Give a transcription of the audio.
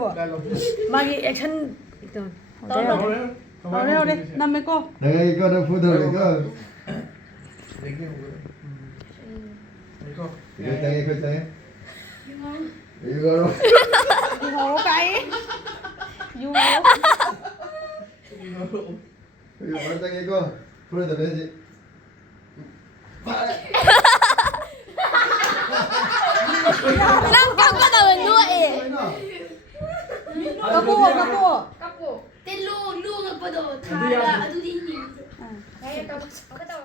บ่마기 액션เอาเร็วนำไปก็ 내가 이거는 부드러니까 이거 땅에 그 땅에 이거로 อยู่หัวไก่อยู่ 이거 반땅에 이거 불에다 내지 Nang kang ka naman dua eh. กระปู Kapo. Te lu nga pa daw. Tara, adu din yun. Kaya tapos, ako daw.